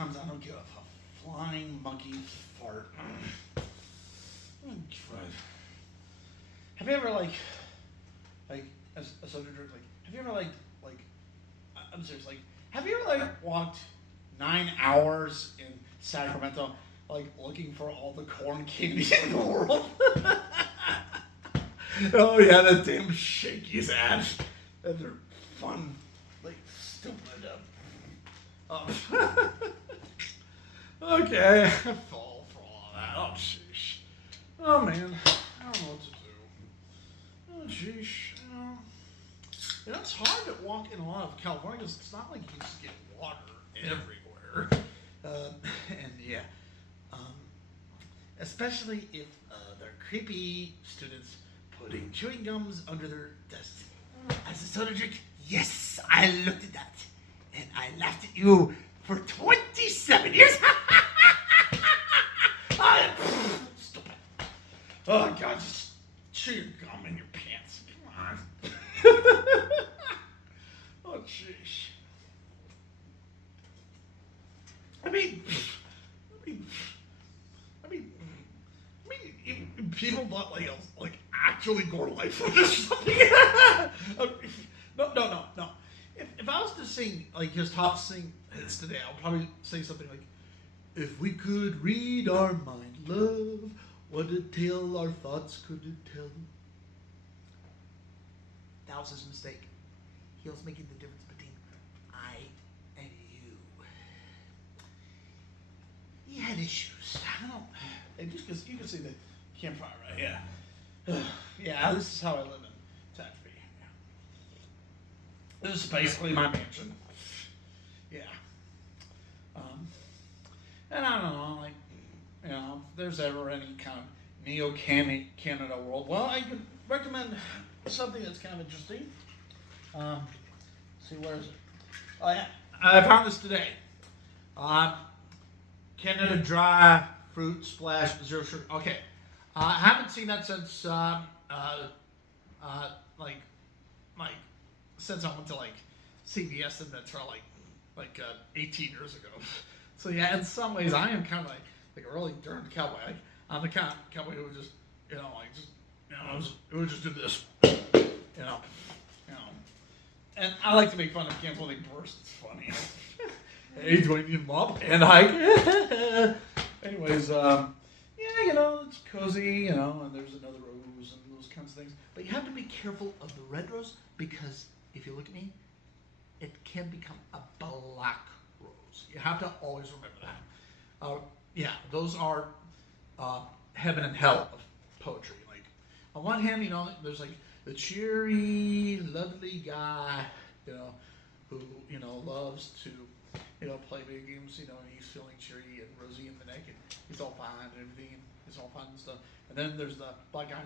times I don't give a flying monkey fart. Oh, God. Have you ever as a soda drink, have you ever I'm serious, have you ever walked 9 hours in Sacramento, looking for all the corn candy in the world? Oh yeah, that damn shaky's ass. And they're fun, stupid. Okay, I fall for all that. Oh sheesh. Oh man, I don't know what to do. Oh sheesh. It's hard to walk in a lot of California because it's not like you just get water everywhere. And yeah, especially if they're creepy students putting chewing gums under their desks. As a soda drink, yes, I looked at that and I laughed at you for 27 years. Stupid. Oh God, just chew your gum in your pants. Come on. Oh jeez. I mean, people thought actually Gordon Lightfoot or something. No. If I was to sing his top sing hits today, I'll probably say something like, "If we could read our mind, love, what a tale our thoughts could tell." That was his mistake. He was making the difference between I and you. He had issues. I don't. And just because you can see the campfire, right? Yeah. Yeah, this is how I live in Tehachapi. Yeah. This is basically my mansion. Yeah. And I don't know, if there's ever any kind of neo-Canada world, well, I could recommend something that's kind of interesting. Let's see, where is it? Oh, yeah. I found this today. Canada Dry Fruit Splash Zero Sugar. Okay. I haven't seen that since, since I went to, CVS and that's for, 18 years ago. So, yeah, in some ways, I am kind of like a really darn cowboy. I'm the kind of cowboy who would just, it would just do this, And I like to make fun of camps when they burst. It's funny. Hey, do I need a mop? And hike. Anyways, it's cozy, and there's another rose and those kinds of things. But you have to be careful of the red rose because if you look at me, it can become a black rose. You have to always remember that. Those are heaven and hell of poetry. On one hand, there's the cheery, lovely guy, who, loves to, play video games, and he's feeling cheery and rosy in the neck, and he's all fine and everything, and he's all fine and stuff. And then there's the black guy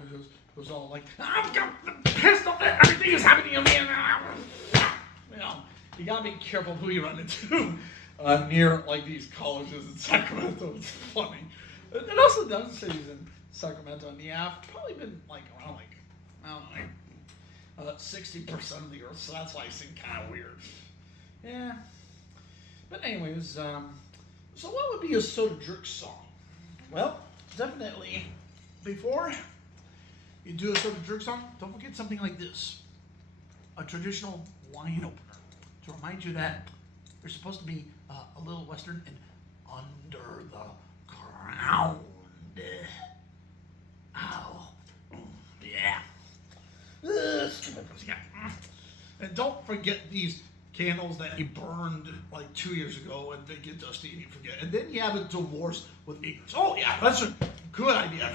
who's all like, I'm pissed off that everything is happening to me, and, you gotta be careful who you run into near, these colleges in Sacramento. It's funny. It also does say he's in Sacramento, and yeah, I've probably been, around, I don't know, 60% of the earth, so that's why I seem kind of weird. Yeah. But anyways, so what would be a soda jerk song? Well, definitely, before you do a soda jerk song, don't forget something like this. A traditional wine opener to remind you that you're supposed to be a little Western and under the ground. Oh, yeah. And don't forget these candles that you burned 2 years ago and they get dusty and you forget. And then you have a divorce with ignorance. Oh yeah, that's a good idea.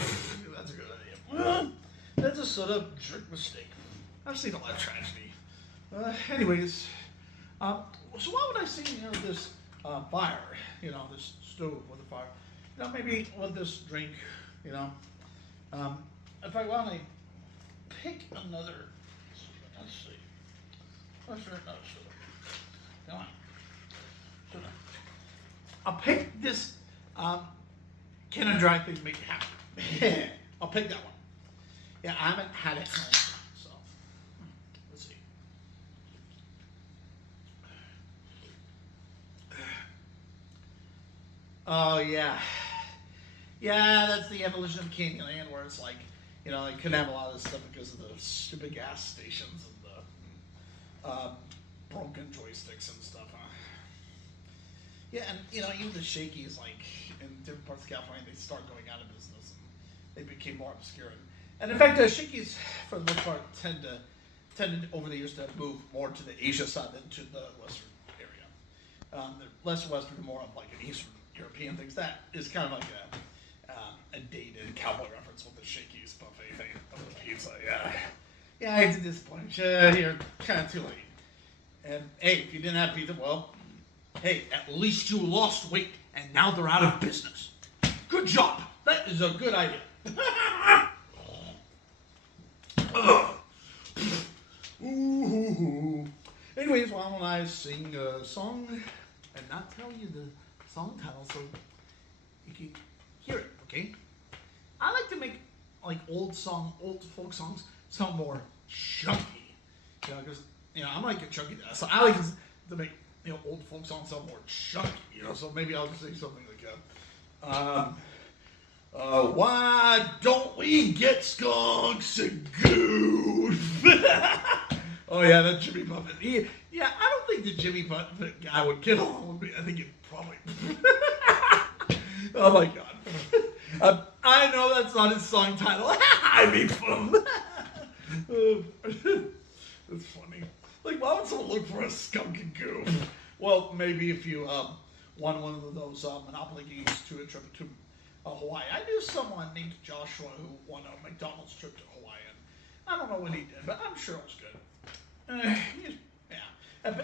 That's a good idea. That's a sort of jerk mistake. I've seen a lot of tragedy. Anyways, so what would I see near this fire? This stove with a fire. Maybe with this drink. If I want to pick another, let's see. What's there another soda? Come on. Soda. I'll pick this Canada Dry thing to make it happen. I'll pick that one. Yeah, I haven't had it in a long time, so let's see. Oh yeah, yeah. That's the evolution of Candyland, where it's like, they couldn't have a lot of this stuff because of the stupid gas stations and the broken joysticks and stuff. Huh? Yeah, and even the Shakies, like in different parts of California, they start going out of business and they became more obscure. And in fact, the Shakies, for the most part, tended over the years to move more to the Asia side than to the Western area. They're less Western and more of like an Eastern European things. That is kind of like a dated cowboy reference with the Shakey's buffet thing of the pizza. Yeah, yeah, I hate to disappoint you. You're kind of too late. And hey, if you didn't have pizza, well, hey, at least you lost weight and now they're out of business. Good job. That is a good idea. Ooh. Anyways, why don't I sing a song and not tell you the song title so you can hear it, okay? I like to make like old folk songs sound more chunky, because I'm like a chunky guy, so I like to make old folk songs sound more chunky, So maybe I'll just say something like why don't we get skunks and goof? Oh yeah, that Jimmy Buffett. Yeah, I don't think the Jimmy Buffett guy would get along with me. I think he'd probably. Oh my god. I know that's not his song title. I made fun. That's funny. Like, why would someone look for a skunk and goof? Well, maybe if you won one of those Monopoly games to a trip to Hawaii. I knew someone named Joshua who won a McDonald's trip to Hawaii. And I don't know what he did, but I'm sure it was good. Yeah.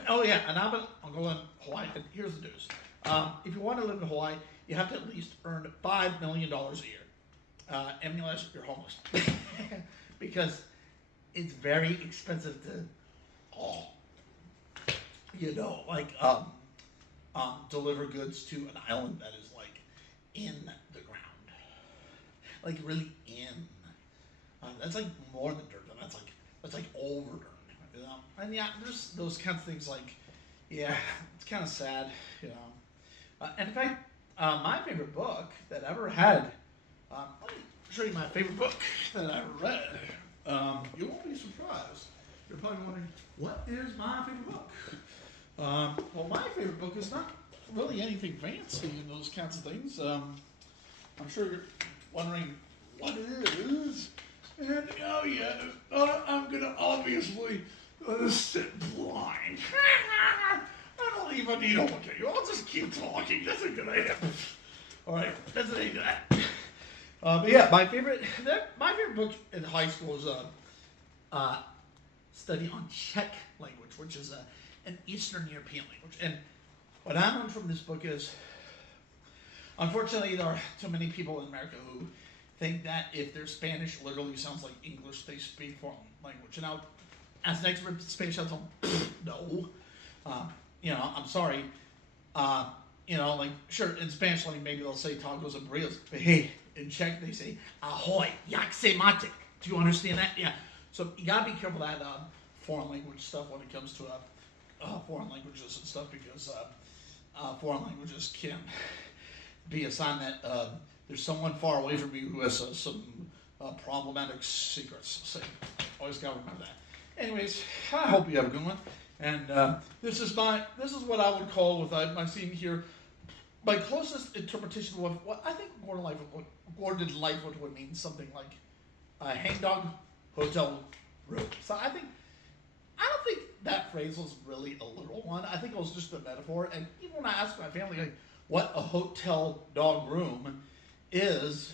Oh yeah, and I'm going to Hawaii. And here's the news: if you want to live in Hawaii, you have to at least earn $5 million a year, unless you're homeless, because it's very expensive to, deliver goods to an island that is like in the ground, like really in. That's like more than dirt. That's like over dirt. And yeah, there's those kinds of things like, yeah, it's kind of sad, And in fact, my favorite book that I ever had, let me show you my favorite book that I ever read. You won't be surprised. You're probably wondering, what is my favorite book? Well, my favorite book is not really anything fancy and those kinds of things. I'm sure you're wondering what it is. And I'm gonna obviously sit blind. I don't even need to look at you. I'll just keep talking. That's a good idea. All right, that's an idea. But yeah, my favorite book in high school was study on Czech language, which is an Eastern European language. And what I learned from this book is, unfortunately, there are too many people in America who think that if their Spanish literally sounds like English, they speak foreign language. And as an expert in Spanish, I told them, no. I'm sorry. Sure, in Spanish, like maybe they'll say tacos and burritos, but hey, in Czech they say ahoy, jak se máte. Do you understand that? Yeah. So you gotta be careful that foreign language stuff when it comes to foreign languages and stuff, because foreign languages can be a sign that there's someone far away from you who has some problematic secrets. So always gotta remember that. Anyways, I hope you have a good one. And this is what I would call, with my scene here, my closest interpretation of what I think Gordon Lightfoot would mean, something like a hangdog hotel room. So I don't think that phrase was really a literal one. I think it was just a metaphor. And even when I asked my family what a hotel dog room is,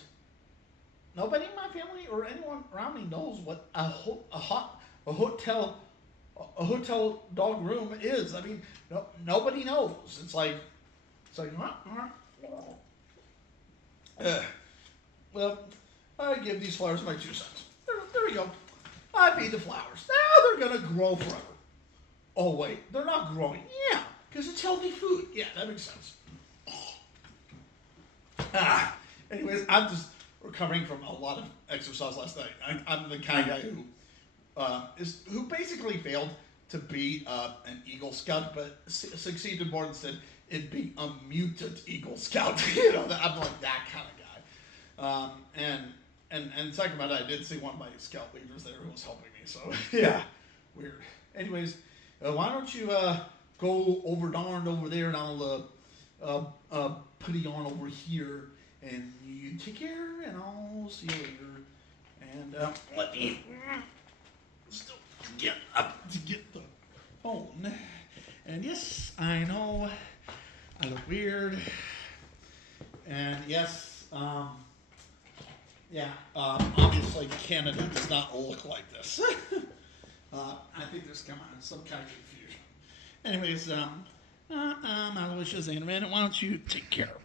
nobody in my family or anyone around me knows what a hotel dog room is. I mean, nobody knows. It's like, well, I give these flowers my 2 cents. There we go. I feed the flowers. Now they're gonna grow forever. Oh wait, they're not growing. Yeah, because it's healthy food. Yeah, that makes sense. Anyways, I'm just recovering from a lot of exercise last night. I'm the kind of guy who basically failed to be an Eagle Scout, but succeeded more instead it'd be a mutant Eagle Scout. You know, I'm like that kind of guy. And second about it, I did see one of my scout leaders there who was helping me. So yeah, weird. Anyways, why don't you go over there, and I'll put you on over here, and you take care, and I'll see you later. And let me still get up to get the phone. And yes, I know I look weird. And yes, obviously Canada does not look like this. I think there's some kind of confusion. Anyways, Aloysius, in a minute, why don't you take care of